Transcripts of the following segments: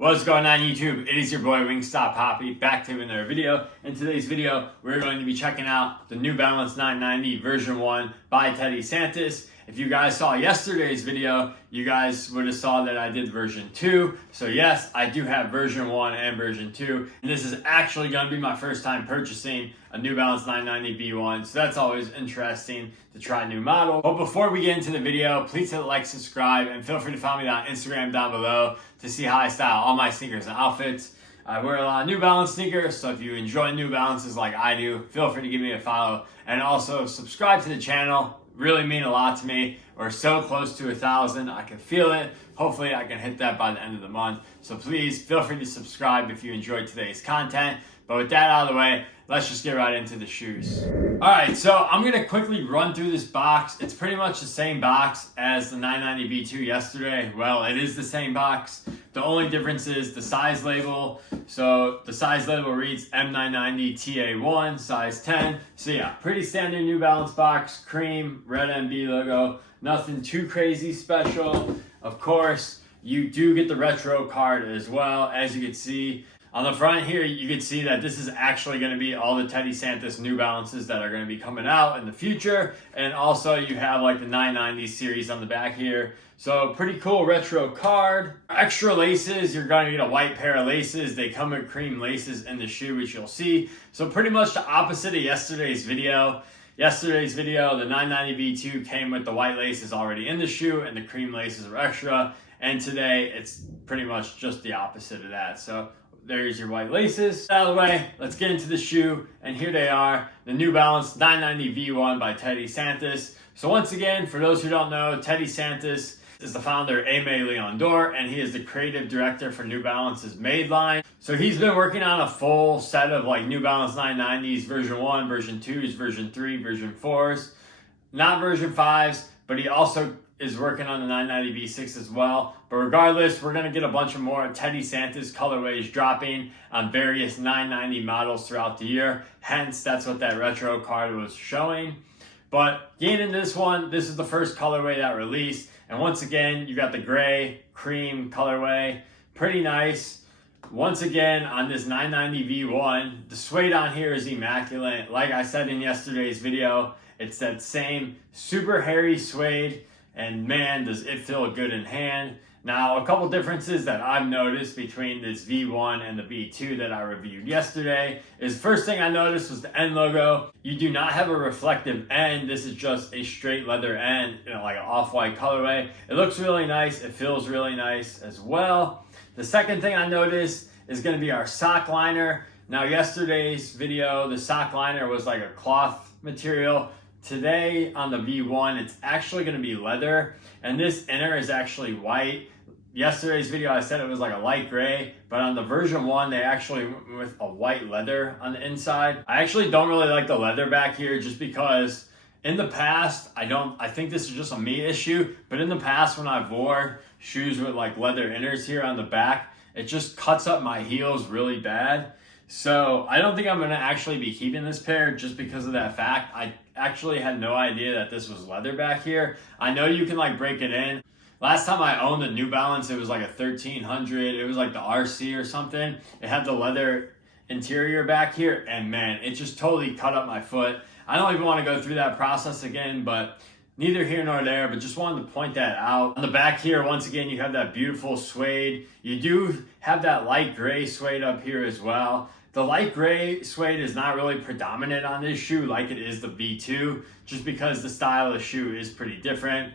What's going on YouTube? It is your boy Wingstop Poppy back to another video. In today's video, we're going to be checking out the New Balance 990 version 1 by Teddy Santis. If you guys saw yesterday's video, you guys would have saw that I did version 2. So yes, I do have version 1 and version 2. And this is actually going to be my first time purchasing a New Balance 990 V1. So that's always interesting to try a new model. But before we get into the video, please hit like, subscribe, and feel free to follow me on Instagram down below to see how I style all my sneakers and outfits. I wear a lot of New Balance sneakers, so if you enjoy New Balances like I do, feel free to give me a follow. And also subscribe to the channel. Really mean a lot to me. We're so close to 1,000. I can feel it. Hopefully I can hit that by the end of the month. So please feel free to subscribe if you enjoyed today's content. But with that out of the way, let's just get right into the shoes. All right, so I'm gonna quickly run through this box. It's pretty much the same box as the 990 V2 yesterday. Well, it is the same box. The only difference is the size label. So the size label reads M990 TA1, size 10. So yeah, pretty standard New Balance box, cream, red MB logo. Nothing too crazy special. Of course, you do get the retro card as well. As you can see, on the front here, you can see that this is actually going to be all the Teddy Santis New Balances that are going to be coming out in the future. And also you have like the 990 series on the back here. So pretty cool retro card. Extra laces, you're going to get a white pair of laces. They come with cream laces in the shoe, which you'll see. So pretty much the opposite of yesterday's video. Yesterday's video, the 990 V2 came with the white laces already in the shoe and the cream laces are extra. And today it's pretty much just the opposite of that. So there's your white laces. Out of the way, let's get into the shoe. And here they are, the New Balance 990 V1 by Teddy Santis. So once again, for those who don't know, Teddy Santis is the founder of Aimé Leon Dore, and he is the creative director for New Balance's Made line. So he's been working on a full set of like New Balance 990s, version 1, version 2s, version 3, version 4s. Not version 5s, but he also is working on the 990 V6 as well. But regardless, we're gonna get a bunch of more Teddy Santis colorways dropping on various 990 models throughout the year. Hence, that's what that retro card was showing. But getting into this one, this is the first colorway that released. And once again, you got the gray cream colorway, pretty nice. Once again, on this 990 V1, the suede on here is immaculate. Like I said in yesterday's video, it's that same super hairy suede. And man, does it feel good in hand. Now, a couple differences that I've noticed between this V1 and the V2 that I reviewed yesterday is first thing I noticed was the end logo. You do not have a reflective end. This is just a straight leather end, like an off-white colorway. It looks really nice. It feels really nice as well. The second thing I noticed is going to be our sock liner. Now, yesterday's video, the sock liner was like a cloth material. Today on the V1, it's actually going to be leather, and this inner is actually white. Yesterday's video, I said it was like a light gray, but on the version 1, they actually went with a white leather on the inside. I actually don't really like the leather back here just because in the past, I think this is just a me issue, but in the past when I've wore shoes with like leather inners here on the back, it just cuts up my heels really bad. So I don't think I'm going to actually be keeping this pair just because of that fact. I actually had no idea that this was leather back here. I know you can like break it in. Last time I owned a New Balance, it was like a 1300. It was like the RC or something. It had the leather interior back here, and man, it just totally cut up my foot. I don't even want to go through that process again, but neither here nor there, but just wanted to point that out. On the back here, once again, you have that beautiful suede. You do have that light gray suede up here as well. The light gray suede is not really predominant on this shoe like it is the V2, just because the style of the shoe is pretty different.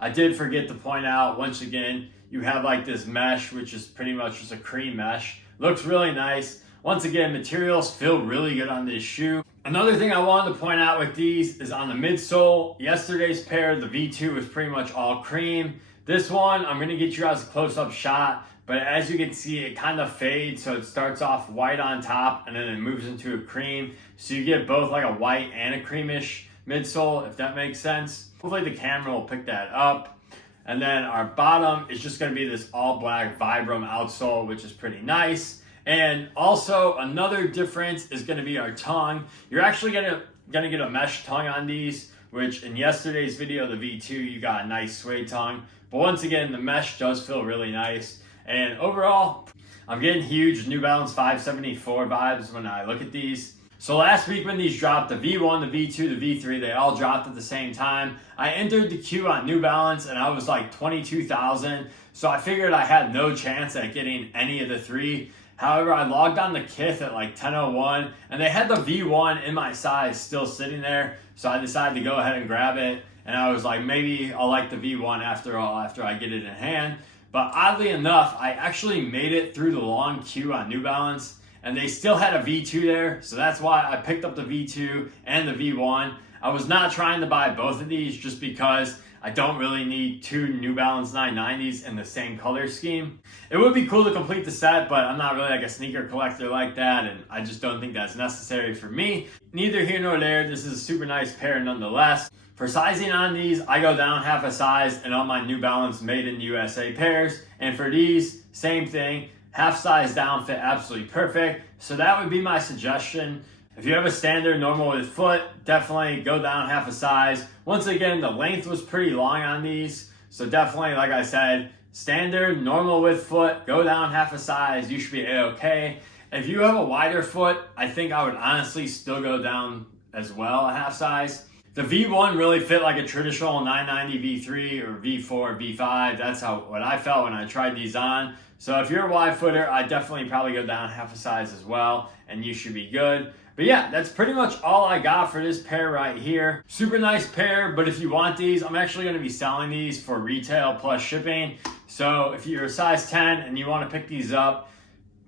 I did forget to point out, once again, you have like this mesh, which is pretty much just a cream mesh. Looks really nice. Once again, materials feel really good on this shoe. Another thing I wanted to point out with these is on the midsole. Yesterday's pair, the V2 was pretty much all cream. This one, I'm gonna get you guys a close-up shot. But as you can see, it kind of fades, so it starts off white on top and then it moves into a cream. So you get both like a white and a creamish midsole, if that makes sense. Hopefully the camera will pick that up. And then our bottom is just going to be this all black Vibram outsole, which is pretty nice. And also another difference is going to be our tongue. You're actually going to get a mesh tongue on these, which in yesterday's video, the V2, you got a nice suede tongue. But once again, the mesh does feel really nice. And overall, I'm getting huge New Balance 574 vibes when I look at these. So last week when these dropped, the V1, the V2, the V3, they all dropped at the same time. I entered the queue on New Balance and I was like 22,000. So I figured I had no chance at getting any of the three. However, I logged on to Kith at like 10:01 and they had the V1 in my size still sitting there. So I decided to go ahead and grab it. And I was like, maybe I'll like the V1 after all, after I get it in hand. But oddly enough, I actually made it through the long queue on New Balance and they still had a V2 there. So that's why I picked up the V2 and the V1. I was not trying to buy both of these just because I don't really need two New Balance 990s in the same color scheme. It would be cool to complete the set, but I'm not really like a sneaker collector like that, and I just don't think that's necessary for me. Neither here nor there, this is a super nice pair nonetheless. For sizing on these, I go down half a size and on my New Balance Made in USA pairs, and for these, same thing, half size down fit absolutely perfect. So that would be my suggestion. If you have a standard normal width foot, definitely go down half a size. Once again, the length was pretty long on these. So definitely, like I said, standard normal width foot, go down half a size, you should be a-okay. If you have a wider foot, I think I would honestly still go down as well a half size. The V1 really fit like a traditional 990 V3 or V4 or V5. That's what I felt when I tried these on. So if you're a wide footer, I definitely probably go down half a size as well, and you should be good. But yeah, that's pretty much all I got for this pair right here. Super nice pair, but if you want these, I'm actually going to be selling these for retail plus shipping. So if you're a size 10 and you want to pick these up,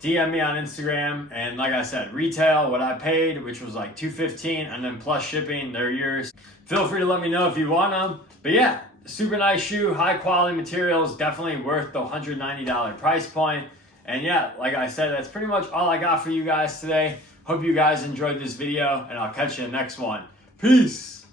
DM me on Instagram, and like I said, retail, what I paid, which was like $215, and then plus shipping, they're yours. Feel free to let me know if you want them. But yeah, super nice shoe, high quality materials, definitely worth the $190 price point. And yeah, like I said, that's pretty much all I got for you guys today. Hope you guys enjoyed this video, and I'll catch you in the next one. Peace!